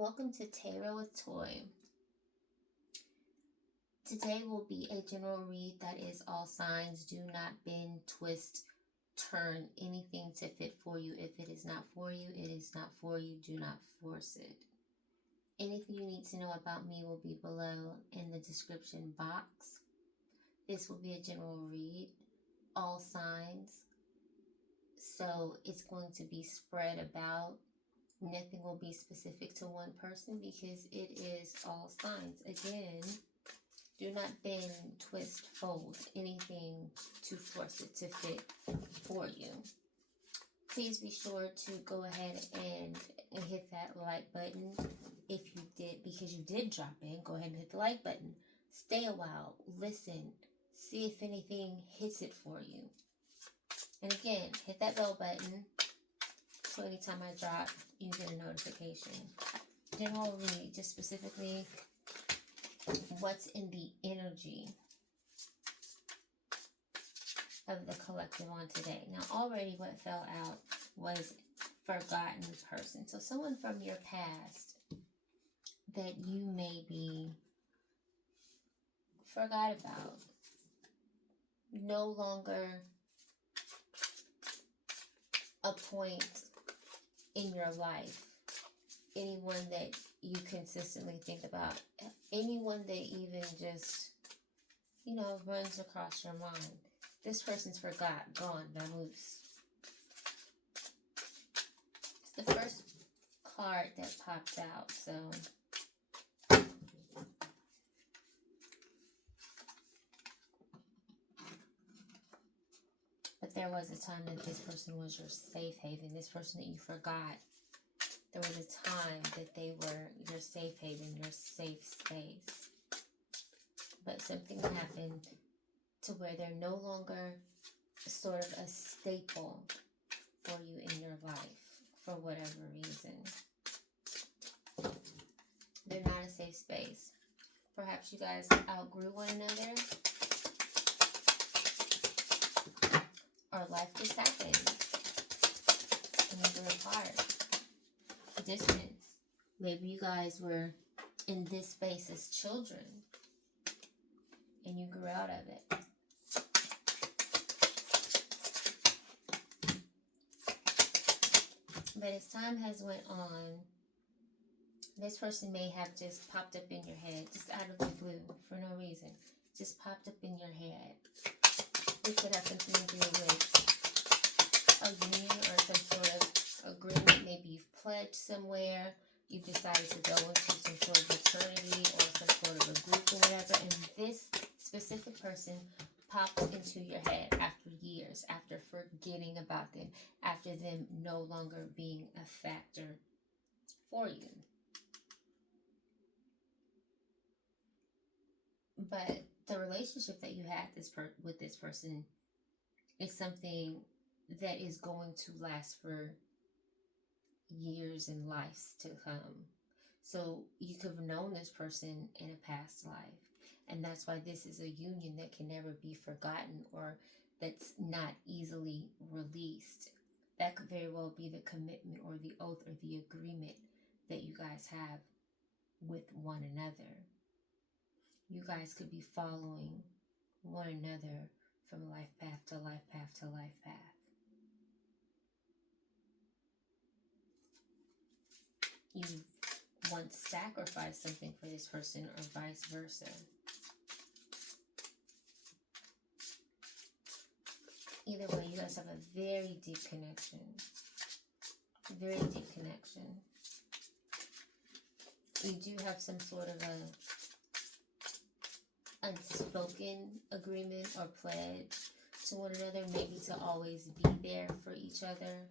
Welcome to Tarot with Toy. Today will be a general read that is all signs. Do not bend, twist, turn anything to fit for you. If it is not for you, it is not for you. Do not force it. Anything you need to know about me will be below in the description box. This will be a general read, all signs. So it's going to be spread about. Nothing will be specific to one person because it is all signs. Again, do not bend, twist, fold anything to force it to fit for you. Please be sure to go ahead and hit that like button if you did, because you did drop in. Go ahead and hit the like button. Stay a while, listen, see if anything hits it for you. And again, hit that bell button. So anytime I drop, you get a notification. General read, just specifically what's in the energy of the collective on today. Now, already what fell out was forgotten person. So someone from your past that you maybe forgot about. No longer a point in your life. Anyone that you consistently think about. Anyone that even just, runs across your mind. This person's forgot, gone, vamoose. It's the first card that popped out, so. But there was a time that this person was your safe haven. This person that you forgot. There was a time that they were your safe haven, your safe space. But something happened to where they're no longer sort of a staple for you in your life for whatever reason. They're not a safe space. Perhaps you guys outgrew one another. Or life just happened. And you grew apart. Distance. Maybe you guys were in this space as children and you grew out of it. But as time has went on, this person may have just popped up in your head, just out of the blue, for no reason. Just popped up in your head. This could have something to do with a union or some sort of agreement. Maybe you've pledged somewhere, you decided to go into some sort of fraternity or some sort of a group or whatever, and this specific person popped into your head after years, after forgetting about them, after them no longer being a factor for you. But the relationship that you had with this person is something that is going to last for years and lives to come. So you could have known this person in a past life. And that's why this is a union that can never be forgotten or that's not easily released. That could very well be the commitment or the oath or the agreement that you guys have with one another. You guys could be following one another from life path to life path to life path. You once sacrificed something for this person or vice versa. Either way, you guys have a very deep connection. Very deep connection. You do have some sort of a unspoken agreement or pledge to one another, maybe to always be there for each other.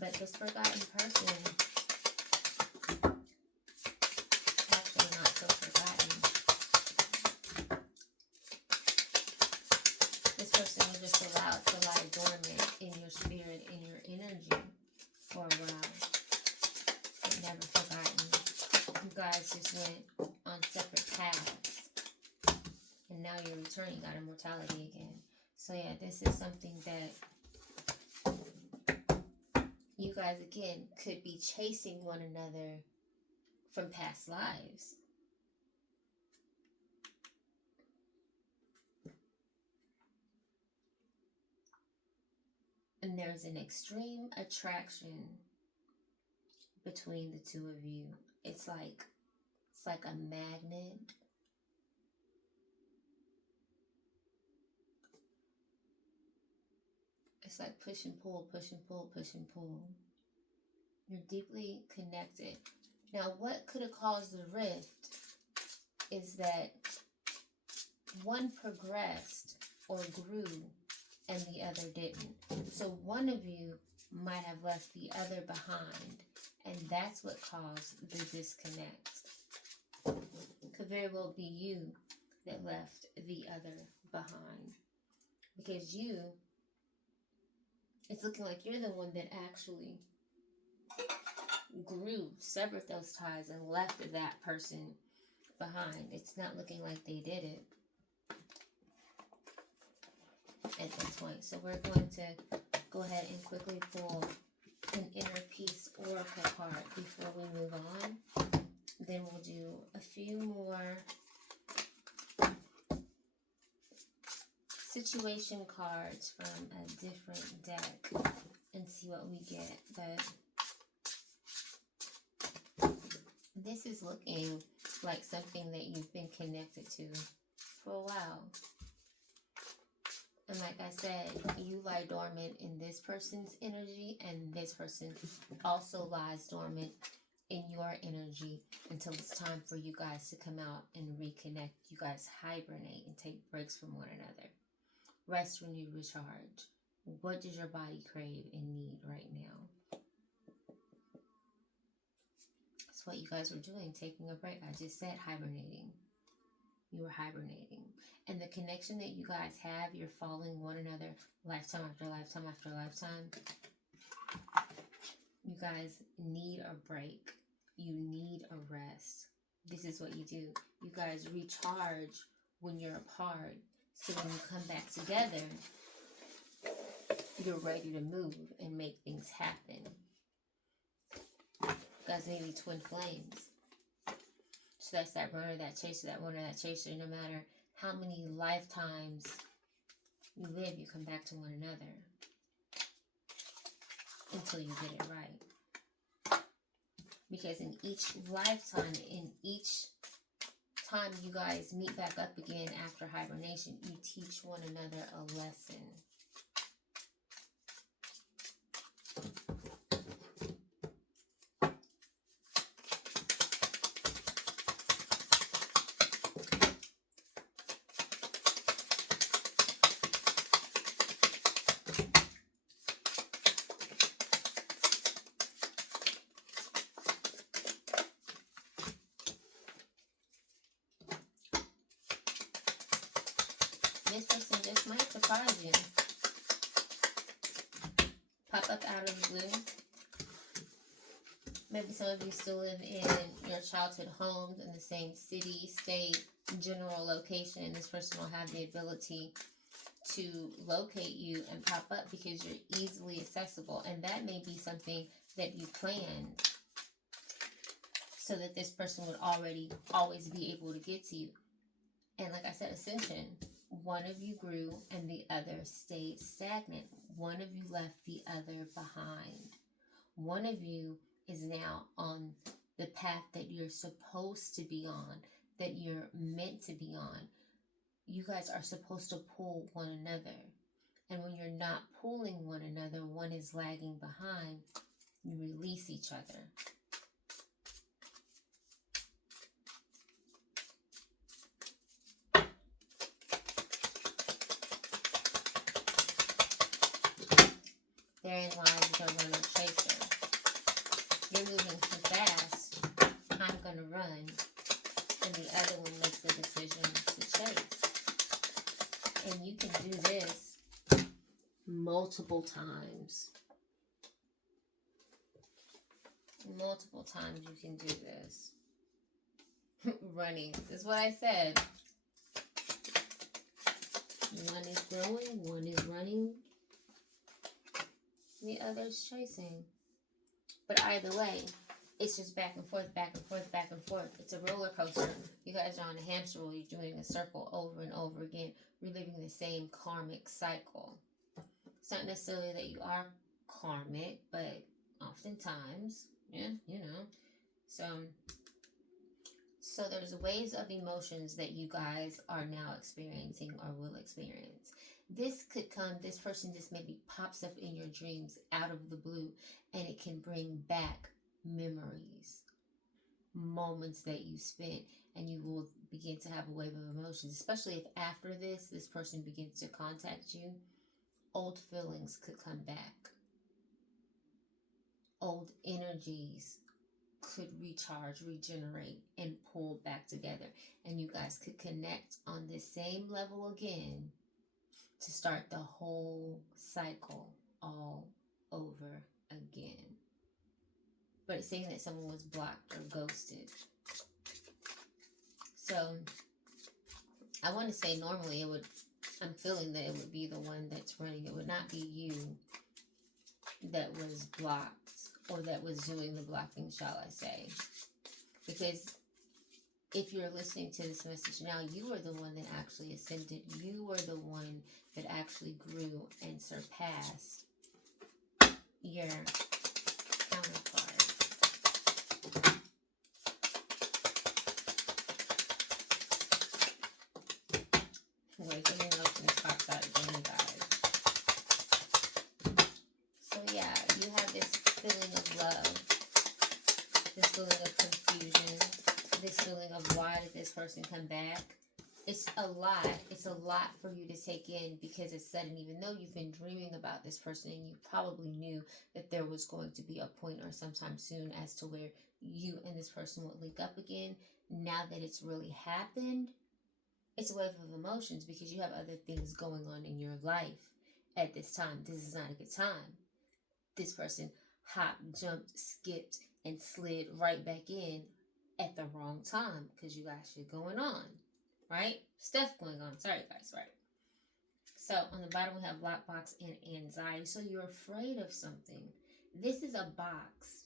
But this forgotten person, actually not so forgotten. This person you just allowed to lie dormant in your spirit, in your energy for a while. But never forgotten. You guys just went on separate paths. And now you're returning, got immortality again. So yeah, this is something that guys, again, could be chasing one another from past lives. And there's an extreme attraction between the two of you. It's like a magnet. It's like push and pull, push and pull, push and pull. You're deeply connected. Now, what could have caused the rift is that one progressed or grew and the other didn't. So one of you might have left the other behind, and that's what caused the disconnect. Could very well be you that left the other behind, because you, it's looking like you're the one that actually grew, severed those ties, and left that person behind. It's not looking like they did it at this point. So we're going to go ahead and quickly pull an inner peace oracle card before we move on. Then we'll do a few more situation cards from a different deck and see what we get. But this is looking like something that you've been connected to for a while. And like I said, you lie dormant in this person's energy, and this person also lies dormant in your energy until it's time for you guys to come out and reconnect. You guys hibernate and take breaks from one another. Rest, renew, recharge. What does your body crave and need right now? That's what you guys were doing, taking a break. I just said hibernating. You were hibernating. And the connection that you guys have, you're following one another lifetime after lifetime after lifetime. You guys need a break. You need a rest. This is what you do. You guys recharge when you're apart. So when you come back together, you're ready to move and make things happen. You guys may be twin flames. So that's that runner, that chaser, that runner, that chaser. No matter how many lifetimes you live, you come back to one another until you get it right. Because in each lifetime, in each time you guys meet back up again after hibernation, you teach one another a lesson. This person just might surprise you. Pop up out of the blue. Maybe some of you still live in your childhood homes in the same city, state, general location, and this person will have the ability to locate you and pop up because you're easily accessible. And that may be something that you planned so that this person would always be able to get to you. And like I said, ascension. One of you grew and the other stayed stagnant. One of you left the other behind. One of you is now on the path that you're supposed to be on, that you're meant to be on. You guys are supposed to pull one another. And when you're not pulling one another, one is lagging behind, you release each other. Therein lies the runner chaser. You're moving too fast. I'm going to run. And the other one makes the decision to chase. And you can do this multiple times. Multiple times you can do this. Running. This is what I said. One is growing, one is running. The other's chasing. But either way, it's just back and forth, back and forth, back and forth. It's a roller coaster. You guys are on a hamster wheel. You're doing a circle over and over again, reliving the same karmic cycle. It's not necessarily that you are karmic, but oftentimes, yeah, you know. So there's waves of emotions that you guys are now experiencing or will experience. This could come, this person just maybe pops up in your dreams out of the blue, and it can bring back memories, moments that you spent, and you will begin to have a wave of emotions, especially if after this person begins to contact you. Old feelings could come back. Old energies could recharge, regenerate, and pull back together. And you guys could connect on the same level again to start the whole cycle all over again. But it's saying that someone was blocked or ghosted. So I want to say normally I'm feeling that it would be the one that's running. It would not be you that was blocked or that was doing the blocking, shall I say. Because if you're listening to this message now, you are the one that actually ascended. You are the one that actually grew and surpassed your counterpart. Waking emotions pops out again, you guys. So yeah, you have this feeling of love, this feeling of confusion, this feeling of why did this person come back. It's a lot. It's a lot for you to take in because it's sudden. Even though you've been dreaming about this person and you probably knew that there was going to be a point or sometime soon as to where you and this person would link up again, now that it's really happened, it's a wave of emotions because you have other things going on in your life at this time. This is not a good time. This person hopped, jumped, skipped, and slid right back in at the wrong time because you got shit going on, right? Stuff going on. Sorry, guys, right? So on the bottom we have lockbox and anxiety. So you're afraid of something. This is a box.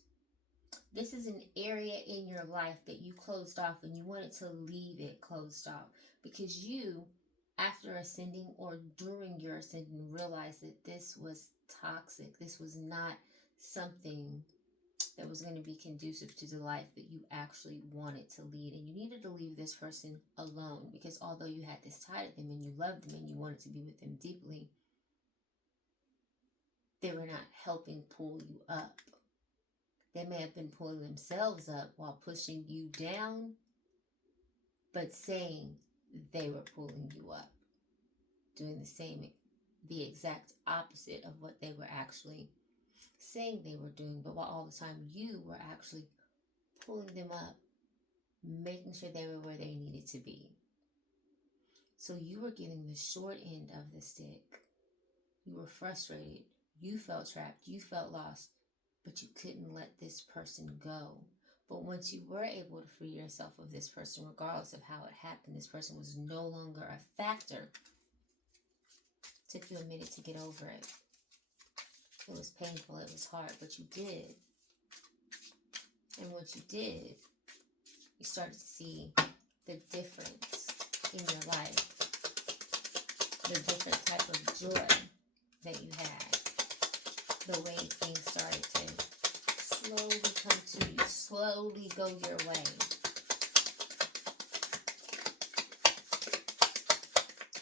This is an area in your life that you closed off and you wanted to leave it closed off because you, after ascending or during your ascending, realized that this was toxic. This was not something that was going to be conducive to the life that you actually wanted to lead. And you needed to leave this person alone because although you had this tie to them and you loved them and you wanted to be with them deeply, they were not helping pull you up. They may have been pulling themselves up while pushing you down, but saying they were pulling you up, doing the exact opposite of what they were actually saying they were doing, but while all the time you were actually pulling them up, making sure they were where they needed to be. So you were getting the short end of the stick. You were frustrated. You felt trapped. You felt lost, but you couldn't let this person go. But once you were able to free yourself of this person, regardless of how it happened, this person was no longer a factor. It took you a minute to get over it. It was painful, it was hard, but you did. And once you did, you started to see the difference in your life. The different type of joy that you had. The way things started to slowly come to you, slowly go your way.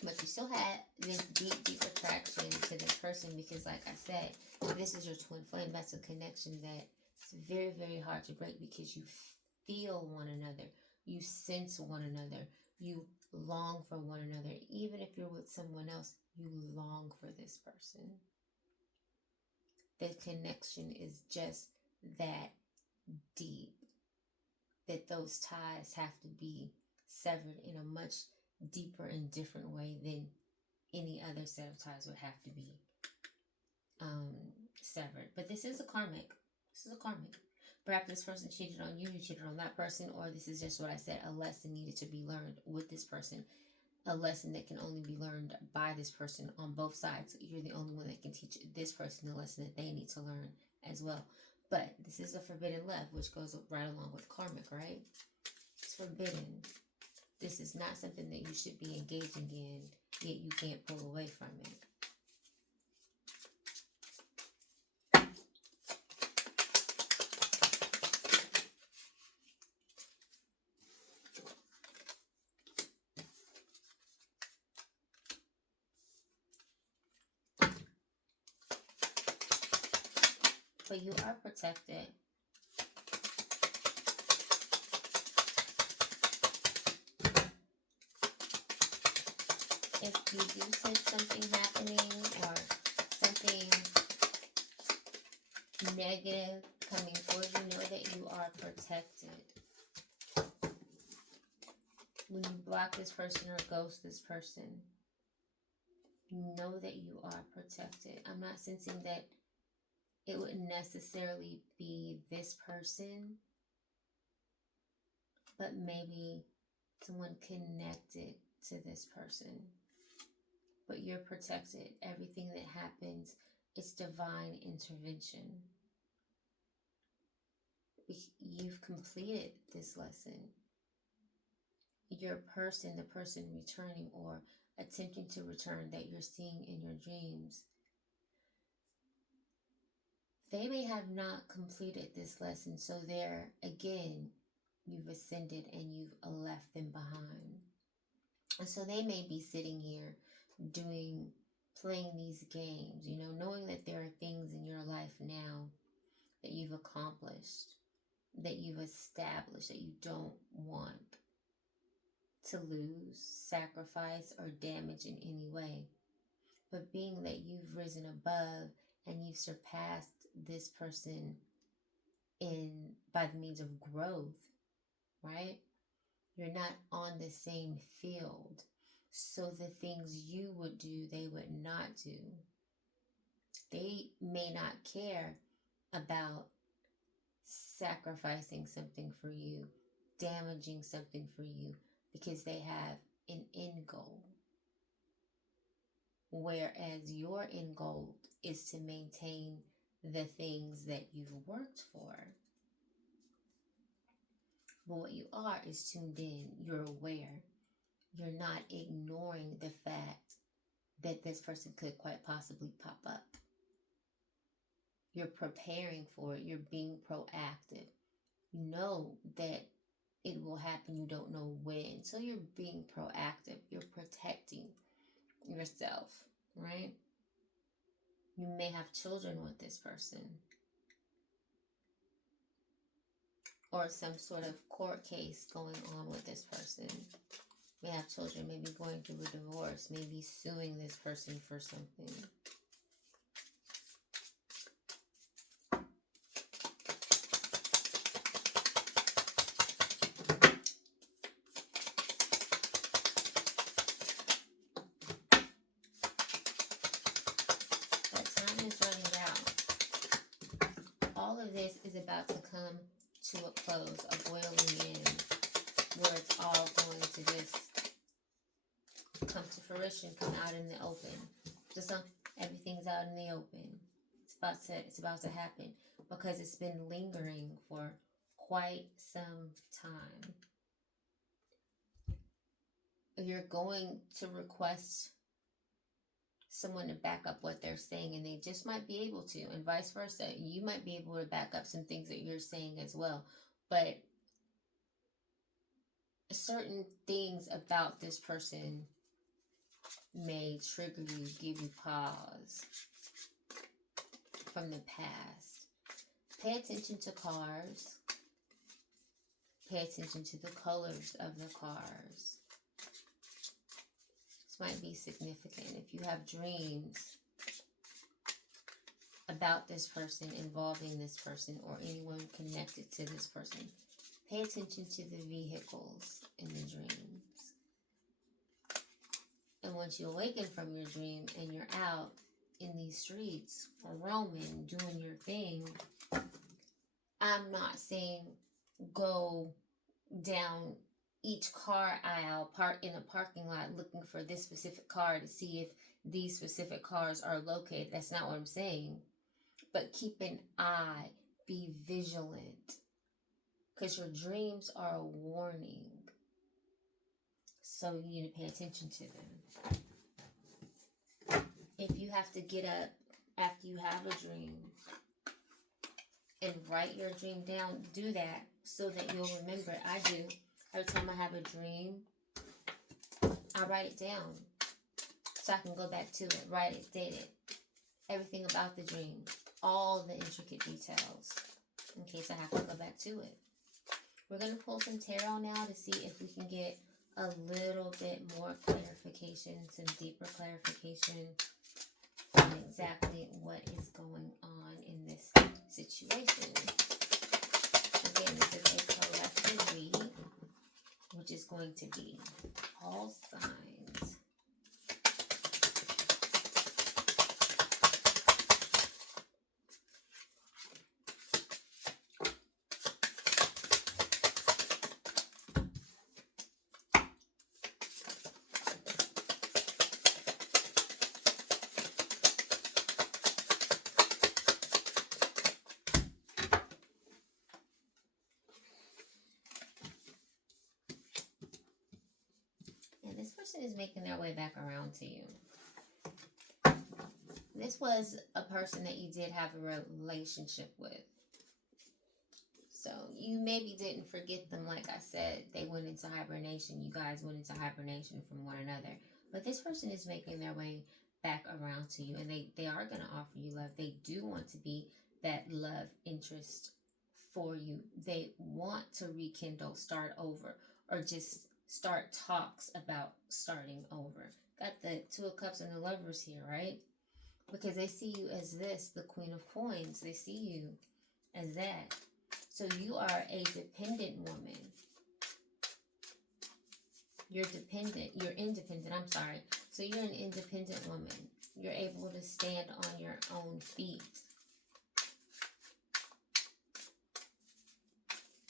But you still had this deep, deep attraction to this person because, like I said, this is your twin flame. That's a connection that's very, very hard to break because you feel one another. You sense one another. You long for one another. Even if you're with someone else, you long for this person. The connection is just that deep that those ties have to be severed in a much deeper and different way than any other set of ties would have to be severed. But this is a karmic. This is a karmic. Perhaps this person cheated on you, you cheated on that person, or this is just what I said, a lesson needed to be learned with this person. A lesson that can only be learned by this person on both sides. You're the only one that can teach this person the lesson that they need to learn as well. But this is a forbidden love, which goes right along with karmic, right? It's forbidden. This is not something that you should be engaging in, yet you can't pull away from it. But you are protected. If you do sense something happening or something negative coming towards you, know that you are protected. When you block this person or ghost this person, know that you are protected. I'm not sensing that it wouldn't necessarily be this person, but maybe someone connected to this person. But you're protected. Everything that happens, it's divine intervention. You've completed this lesson. Your person, the person returning or attempting to return that you're seeing in your dreams, they may have not completed this lesson. So there, again, you've ascended and you've left them behind. And so they may be sitting here playing these games, knowing that there are things in your life now that you've accomplished, that you've established, that you don't want to lose, sacrifice, or damage in any way. But being that you've risen above and you've surpassed this person by the means of growth, right? You're not on the same field. So the things you would do, they would not do. They may not care about sacrificing something for you, damaging something for you, because they have an end goal. Whereas your end goal is to maintain the things that you've worked for. But what you are is tuned in. You're aware. You're not ignoring the fact that this person could quite possibly pop up. You're preparing for it. You're being proactive. You know that it will happen. You don't know when. So you're being proactive. You're protecting yourself, right? You may have children with this person. Or some sort of court case going on with this person. May have children, maybe going through a divorce, maybe suing this person for something. But time is running out. All of this is about to come to a close, a boiling in, where it's all going to just come to fruition, come out in the open. Just everything's out in the open. It's about to happen because it's been lingering for quite some time. You're going to request someone to back up what they're saying, and they just might be able to, and vice versa. You might be able to back up some things that you're saying as well. But certain things about this person may trigger you, give you pause from the past. Pay attention to cars. Pay attention to the colors of the cars. This might be significant. If you have dreams about this person, involving this person, or anyone connected to this person, pay attention to the vehicles in the dreams. And once you awaken from your dream and you're out in these streets, roaming, doing your thing, I'm not saying go down each car aisle, park in a parking lot looking for this specific car to see if these specific cars are located. That's not what I'm saying. But keep an eye. be vigilant, because your dreams are a warning. So you need to pay attention to them. If you have to get up after you have a dream and write your dream down, do that so that you'll remember it. I do. Every time I have a dream, I write it down so I can go back to it, write it, date it, everything about the dream, all the intricate details, in case I have to go back to it. We're going to pull some tarot now to see if we can get a little bit more clarification, some deeper clarification on exactly what is going on in this situation. Again, this is a collective read, which is going to be all signs. This person is making their way back around to you. This was a person that you did have a relationship with. So you maybe didn't forget them. Like I said, they went into hibernation. You guys went into hibernation from one another. But this person is making their way back around to you. And they are going to offer you love. They do want to be that love interest for you. They want to rekindle, start over, or just start talks about starting over. Got the Two of Cups and the Lovers here, right? Because they see you as this, the Queen of Coins. They see you as that. So you are a dependent woman. You're independent, I'm sorry. So you're an independent woman. You're able to stand on your own feet.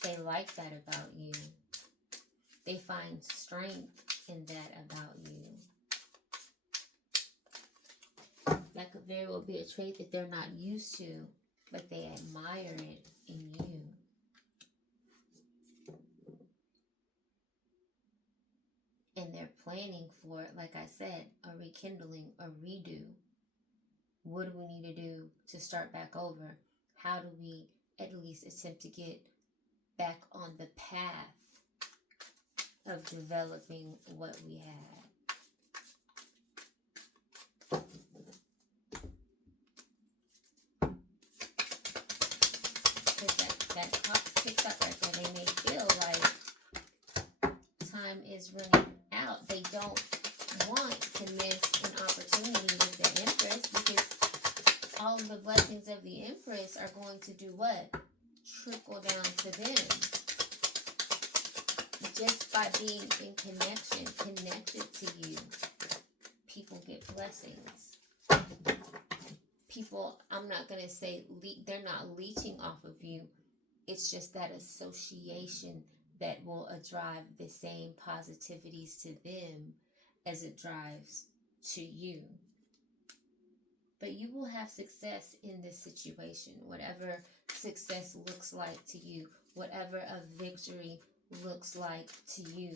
They like that about you. They find strength in that about you. That could very well be a trait that they're not used to, but they admire it in you. And they're planning for, like I said, a rekindling, a redo. What do we need to do to start back over? How do we at least attempt to get back on the path of developing what we had? That clock picks up right there. They may feel like time is running out. They don't want to miss an opportunity with the Empress, because all of the blessings of the Empress are going to do what? Trickle down to them. Just by being in connection, connected to you, people get blessings. People, I'm not going to say they're not leeching off of you. It's just that association that will drive the same positivities to them as it drives to you. But you will have success in this situation. Whatever success looks like to you, whatever a victory looks like to you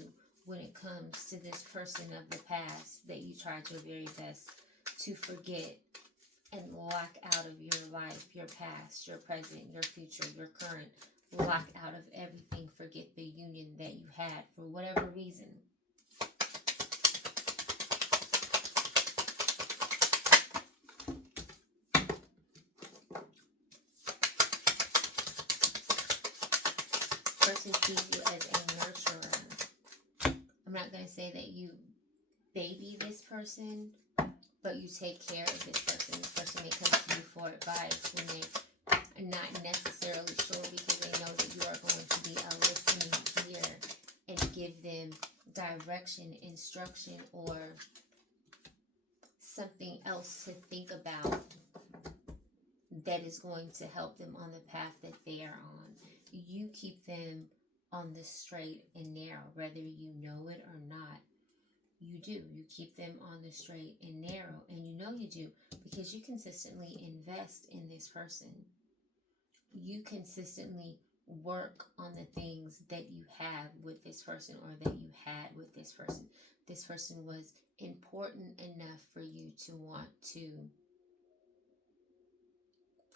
when it comes to this person of the past that you tried your very best to forget and lock out of your life, your past, your present, your future, your current. Lock out of everything. Forget the union that you had for whatever reason. Person sees you as a nurturer. I'm not going to say that you baby this person, but you take care of this person. This person may come to you for advice when they are not necessarily sure, because they know that you are going to be a listening ear and give them direction, instruction, or something else to think about that is going to help them on the path that they are on. You keep them on the straight and narrow, whether you know it or not. You do. You keep them on the straight and narrow, and you know you do, because you consistently invest in this person. you consistently work on the things that you have with this person or that you had with this person. This person was important enough for you to want to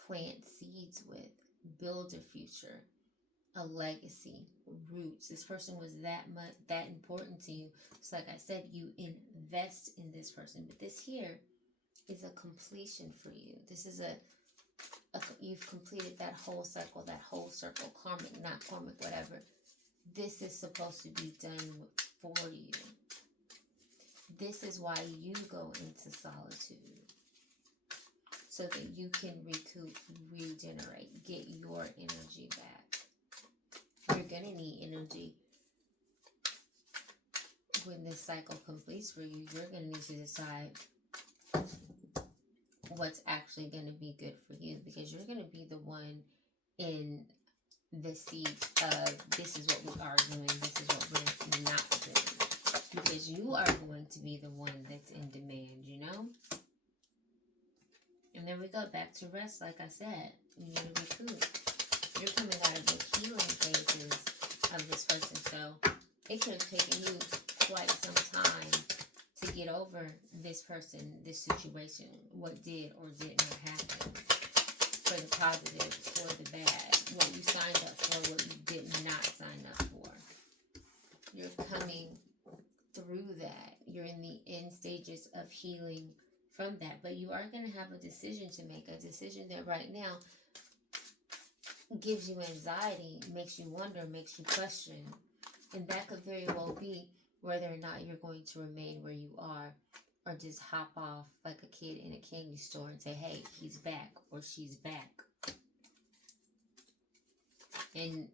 plant seeds with, build a future, a legacy, roots. This person was that important to you. So like I said, you invest in this person. But this here is a completion for you. This is you've completed that whole cycle, that whole circle, karmic, not karmic, whatever. This is supposed to be done for you. This is why you go into solitude, so that you can recoup, regenerate, get your energy back. You're going to need energy when this cycle completes for you. You're going to need to decide what's actually going to be good for you, because you're going to be the one in the seat of this is what we are doing, this is what we're not doing, because you are going to be the one that's in demand, you know. And then we go back to rest. Like I said, you need to recoup. You're coming out of the healing phases of this person, so it could have taken you quite some time to get over this person, this situation, what did or did not happen, for the positive, for the bad, what you signed up for, what you did not sign up for. You're coming through that. You're in the end stages of healing from that, but you are going to have a decision to make, a decision that right now gives you anxiety, makes you wonder, makes you question, and that could very well be whether or not you're going to remain where you are, or just hop off like a kid in a candy store and say, hey, he's back or she's back. And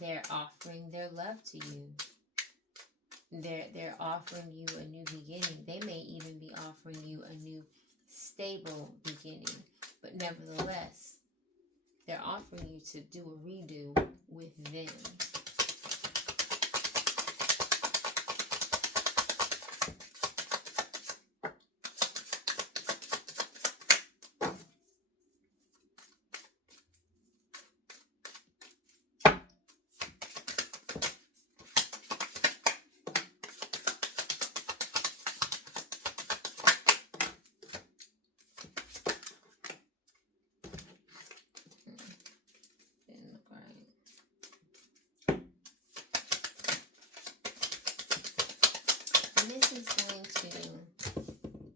they're offering their love to you. They're offering you a new beginning. They may even be offering you a new stable beginning. But nevertheless, they're offering you to do a redo with them. This is going to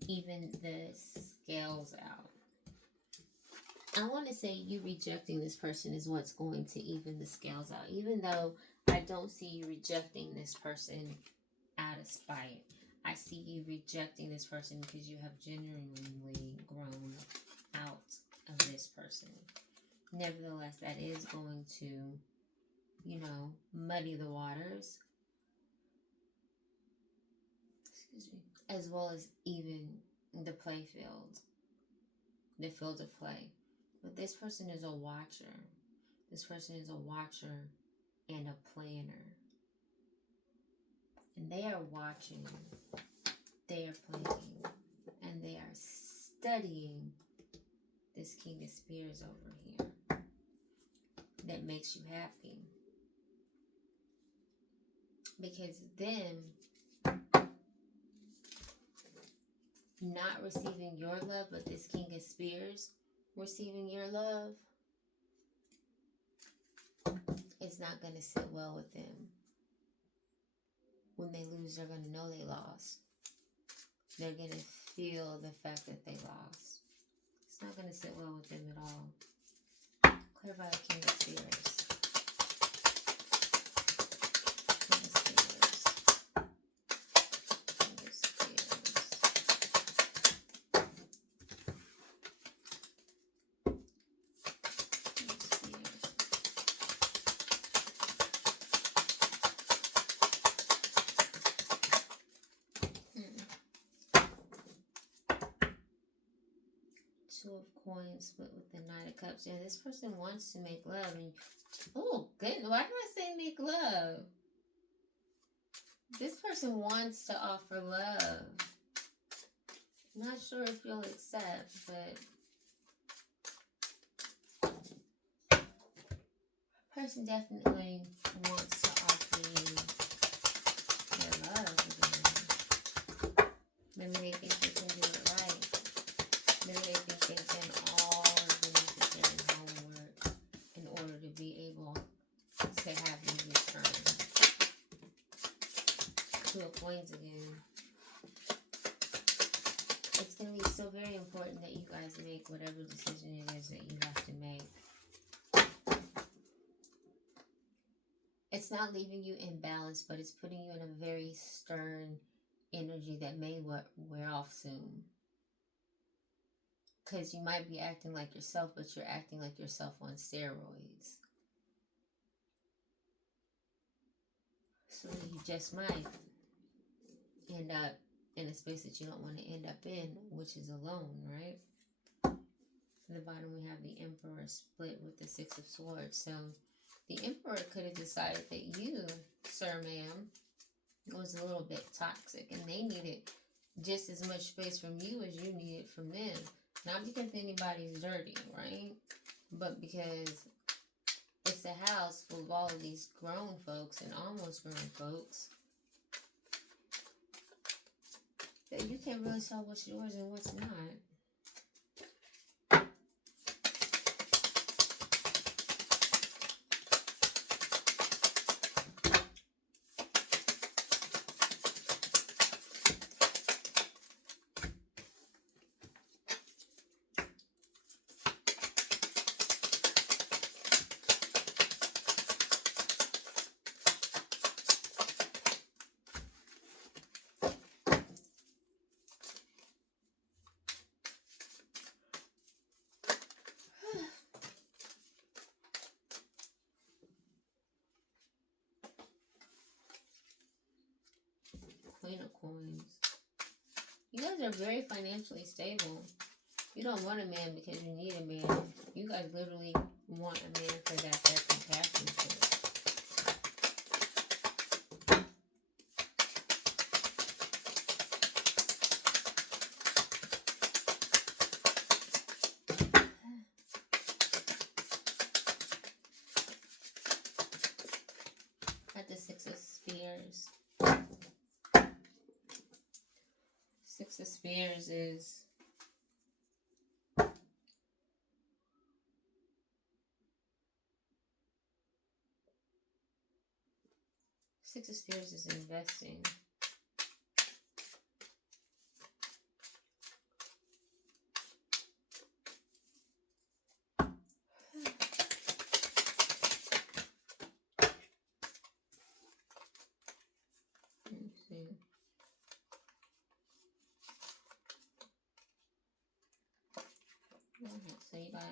even the scales out. I want to say you rejecting this person is what's going to even the scales out. Even though I don't see you rejecting this person out of spite. I see you rejecting this person because you have genuinely grown out of this person. Nevertheless, that is going to, you know, muddy the waters. As well as even the play field, the field of play. But this person is a watcher. This person is a watcher and a planner. And they are watching, they are playing, and they are studying this King of Spears over here that makes you happy. Because them not receiving your love, but this King of Spears receiving your love, it's not going to sit well with them. When they lose, they're going to know they lost. They're going to feel the fact that they lost. It's not going to sit well with them at all. Clear by the King of Spears. Two of Coins split with the Knight of Cups. Yeah, this person wants to make love. And, oh, goodness. Why did I say make love? This person wants to offer love. Not sure if you'll accept, but person definitely wants to offer you their love again. Maybe they think they can do it right. Maybe they think they've done all of the necessary homework in order to be able to have you return. Two of Coins again. It's going to be so very important that you guys make whatever decision it is that you have to make. It's not leaving you in balance, but it's putting you in a very stern energy that may wear off soon. Because you might be acting like yourself, but you're acting like yourself on steroids. So you just might end up in a space that you don't want to end up in, which is alone, right? At the bottom we have the Emperor split with the Six of Swords. So the Emperor could have decided that you, sir, ma'am, was a little bit toxic and they needed just as much space from you as you needed from them. Not because anybody's dirty, right? But because it's a house full of all of these grown folks and almost grown folks that you can't really tell what's yours and what's not. Queen of Coins. You guys are very financially stable. You don't want a man because you need a man. You guys literally want a man for that companionship. At the Six of Spears. Six of Spears is Six of Spears is investing. Let's see. So you got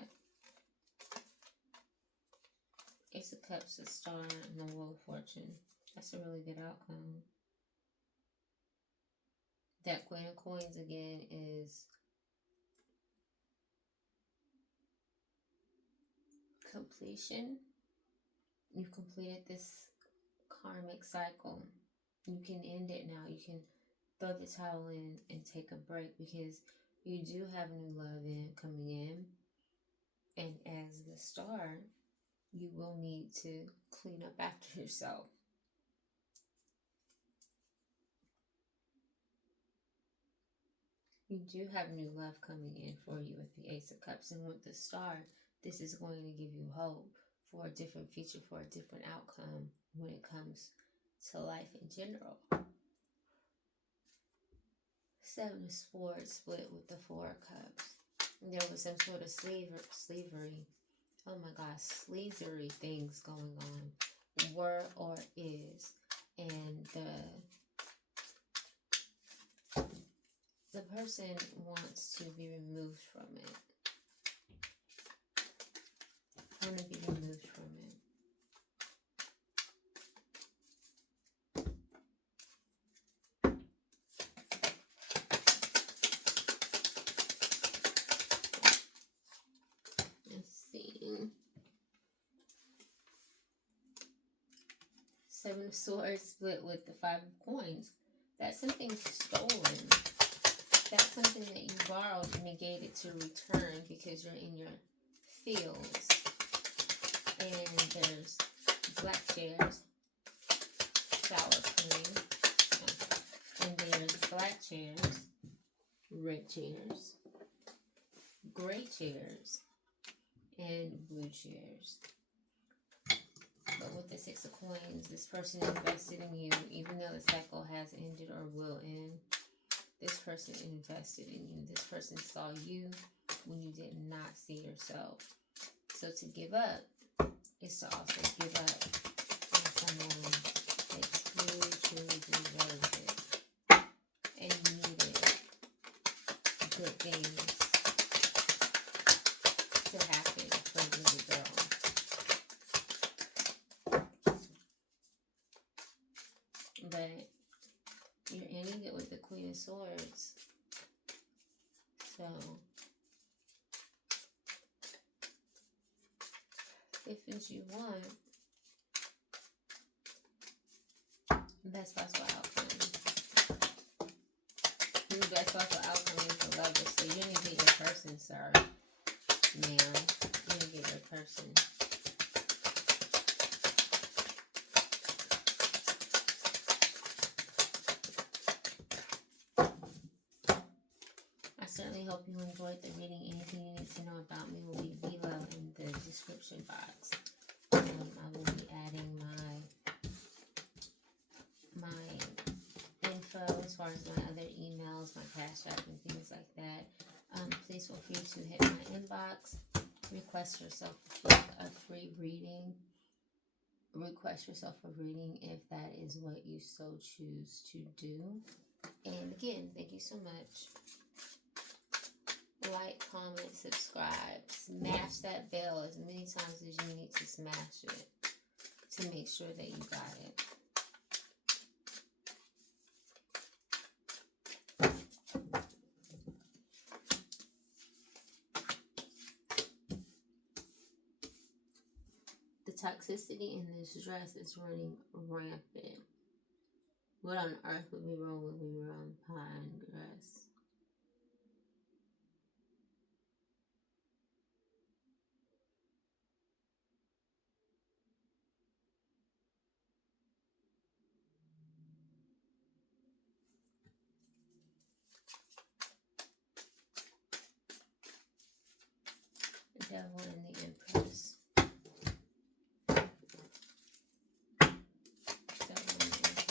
Ace of Cups, a Star, and the Wheel of Fortune. That's a really good outcome. That Queen of Coins again is completion. You've completed this karmic cycle. You can end it now. You can throw the towel in and take a break because you do have new love coming in. And as the Star, you will need to clean up after yourself. You do have new love coming in for you with the Ace of Cups. And with the Star, this is going to give you hope for a different future, for a different outcome when it comes to life in general. Seven of Swords split with the Four of Cups. There was some sort of slavery. Oh my gosh, sleazery things going on. Were or is. And the person wants to be removed from it. Want to be removed from it. Let's see. Seven of Swords split with the Five of Coins. That's something stolen. That's something that you borrowed and negated to return because you're in your fields. And there's black chairs, sour cream. And there's black chairs, red chairs, gray chairs, and blue chairs. But with the Six of Coins, this person invested in you, even though the cycle has ended or will end. This person invested in you. This person saw you when you did not see yourself. So to give up is to also give up on someone that truly deserves it and needed good things to happen for you, girl. But you're ending it with the Queen of Swords. So if it's you want, best possible outcome. The best possible outcome is the Lover. So you're going to get your person, sir. Ma'am. You're going to get your person. I certainly hope you enjoyed the reading. Anything you need to know about me will be below in the description box. I will be adding my info as far as my other emails, my cashapp, and things like that. Please feel free to hit my inbox. Request yourself a free reading. Request yourself a reading if that is what you so choose to do. And again, thank you so much. Like, comment, subscribe. Smash that bell as many times as you need to smash it to make sure that you got it. The toxicity in this dress is running rampant. What on earth would be wrong with me wearing pine dress? The Devil and the Empress. Devil and the Empress.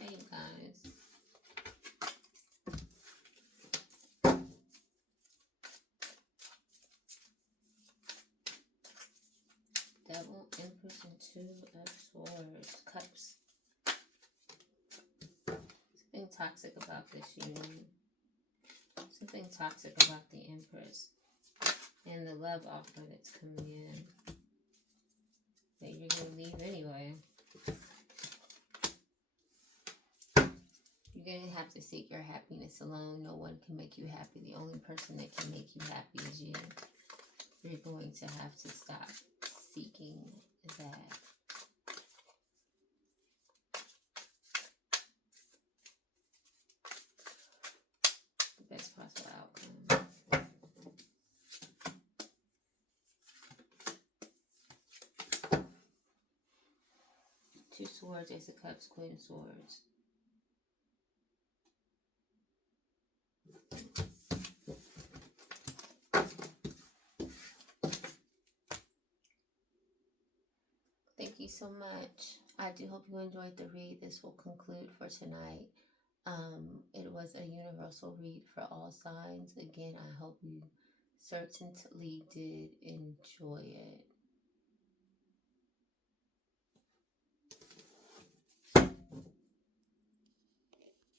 Hey guys. Devil, Empress, and Two of Swords. Cups. Something toxic about this union. Something toxic about the Empress. And the love offer that's coming in. That you're going to leave anyway. You're going to have to seek your happiness alone. No one can make you happy. The only person that can make you happy is you. You're going to have to stop seeking that. The best possible outcome. Two Swords, Ace of Cups, Queen of Swords. Thank you so much. I do hope you enjoyed the read. This will conclude for tonight. It was a universal read for all signs. Again, I hope you certainly did enjoy it.